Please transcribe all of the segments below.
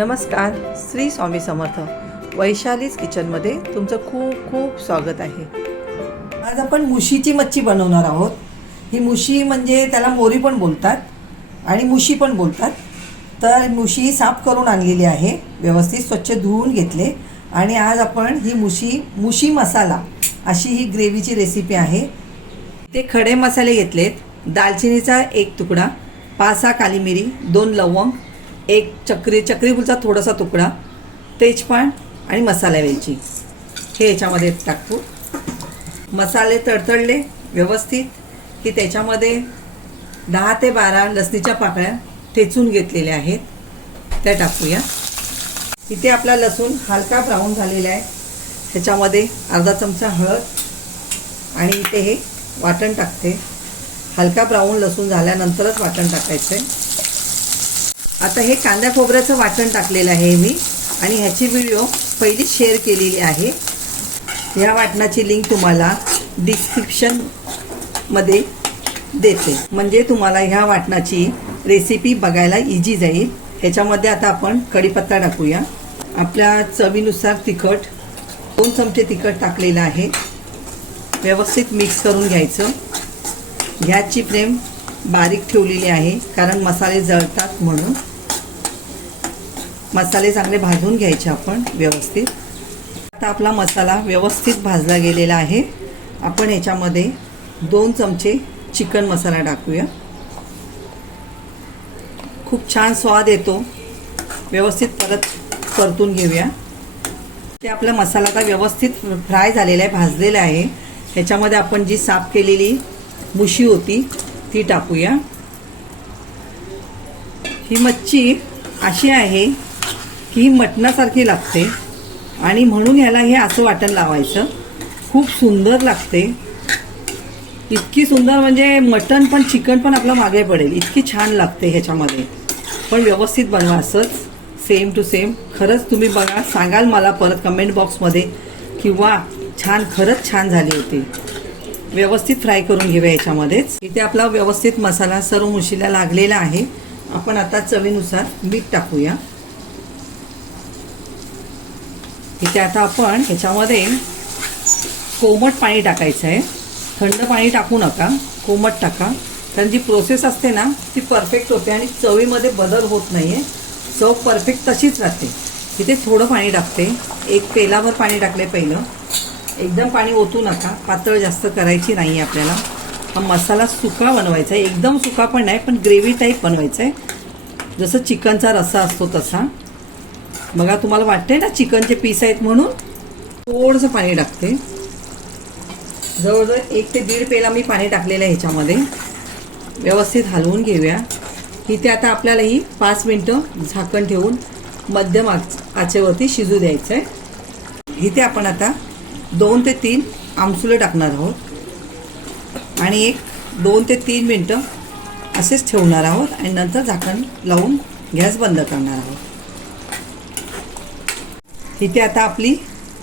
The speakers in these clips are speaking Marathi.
नमस्कार, श्री स्वामी समर्थ. वैशालीज किचनमध्ये तुमचं खूप खूप स्वागत आहे. आज आपण मुशीची मच्छी बनवणार आहोत. ही मुशी म्हणजे त्याला मोरी पण बोलतात आणि मुशी पण बोलतात. तर मुशी साफ करून आणलेली आहे, व्यवस्थित स्वच्छ धुवून घेतले आणि आज आपण ही मुशी मसाला अशी ही ग्रेव्हीची रेसिपी आहे. ते खडे मसाले घेतलेत. दालचिनीचा 1 तुकडा, 5-6 काली मिरी, 2 लवंग, 1 चक्री फुलचा थोडासा तुकडा, तेजपान आणि मसाला वेलची हे याच्यामध्ये टाकू. मसाले तडतडले व्यवस्थित की त्याच्यामध्ये 10 ते 12 लसणीच्या पाकळ्या ठेचून घेतलेल्या आहेत, त्या टाकूया. इथे आपला लसूण हलका ब्राऊन झालेला आहे. ह्याच्यामध्ये अर्धा चमचा हळद आणि इथे हे वाटण टाकते. हलका ब्राऊन लसूण झाल्यानंतरच वाटण टाकायचं आहे. आता हे कांदा खोबऱ्याचं वाटण टाकलेलं आहे मी आणि ह्याची व्हिडिओ पहिली शेअर केलेली आहे. ह्या वाटणाची लिंक तुम्हाला डिस्क्रिप्शनमध्ये देते, म्हणजे तुम्हाला ह्या वाटणाची रेसिपी बघायला इझी जाईल. ह्याच्यामध्ये आता आपण कढीपत्ता टाकूया. आपल्या चवीनुसार तिखट, 2 चमचे तिखट टाकलेलं आहे. व्यवस्थित मिक्स करून घ्यायचं. गॅसची फ्लेम बारीक ठेवलेली आहे कारण मसाले जळतात म्हणून. मसाले चांगले भाजून घ्यायचे आपण व्यवस्थित. आता आपला मसाला व्यवस्थित भाजला गेलेला आहे. आपण याच्यामध्ये 2 चमचे चिकन मसाला टाकूया. खूप छान स्वाद येतो. व्यवस्थित परत परतून घेऊया. ते आपला मसाला आता व्यवस्थित फ्राय झालेला आहे, भाजलेला आहे. ह्याच्यामध्ये आपण जी साफ केलेली मुशी होती ती टाकूया. ही मच्छी अशी आहे की मटणासारखी लागते आणि म्हणून ह्याला हे असं वाटण लावायचं. खूप सुंदर लागते. इतकी सुंदर म्हणजे मटण पण चिकन पण आपलं मागे पडेल, इतकी छान लागते ह्याच्यामध्ये. पण व्यवस्थित बनवा, असंच सेम टू सेम. खरंच तुम्ही बघा, सांगाल मला परत कमेंट बॉक्समध्ये किंवा खरंच छान झाली होती. व्यवस्थित फ्राय करून घेऊया याच्यामध्येच. इथे आपला व्यवस्थित मसाला सर्व मुशीला लागलेला आहे. आपण आता चवीनुसार मीठ टाकूया. इथे आता आपण ह्याच्यामध्ये कोमट पाणी टाकायचं आहे. थंड पाणी टाकू नका, कोमट टाका. कारण जी प्रोसेस असते ना ती परफेक्ट होते आणि चवीमध्ये बदल होत नाही आहे. चव परफेक्ट तशीच राहते. इथे थोडं पाणी टाकते. 1 पेलाभर पाणी टाकले पहिलं. एकदम पाणी ओतू नका, पातळ जास्त करायची नाही आपल्याला. हा मसाला सुका बनवायचा आहे, एकदम सुका पण नाही, पण ग्रेव्ही टाईप बनवायचं आहे, जसं चिकनचा रस्सा असतो तसा. बघा, तुम्हाला वाटते ना चिकनचे पीस आहेत म्हणून थोडंसं पाणी टाकते. जवळजवळ 1 ते 1.5 पेला मी पाणी टाकलेलं आहे ह्याच्यामध्ये. व्यवस्थित हलवून घेऊया. इथे आता आपल्याला ही 5 मिनटं झाकण ठेवून मध्यम आचेवरती शिजू द्यायचं आहे. इथे आपण आता 2 ते 3 आमसुले टाकणार आहोत आणि 2 ते 3 मिनटं असेच ठेवणार आहोत आणि नंतर झाकण लावून गॅस बंद करणार आहोत. इथे आता आपली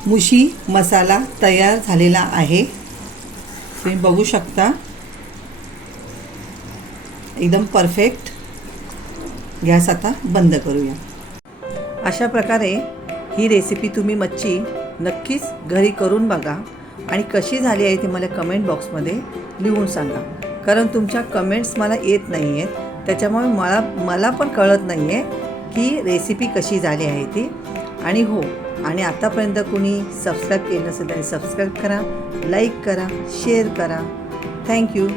मुशी मसाला तयार झालेला आहे. तुम्ही बघू शकता, एकदम परफेक्ट. गॅस आता बंद करूया. अशा प्रकारे ही रेसिपी तुम्ही मच्छी नक्कीच घरी करून बघा आणि कशी झाली आहे ते मला कमेंट बॉक्समध्ये लिहून सांगा. कारण तुमच्या कमेंट्स मला येत नाही आहेत, त्याच्यामुळे मला पण कळत नाही आहे की रेसिपी कशी झाली आहे ती. आणि हो, आणि आतापर्यंत कुणी सबस्क्राईब केलं नसेल तर सबस्क्राईब करा, लाईक करा, शेअर करा. थँक्यू.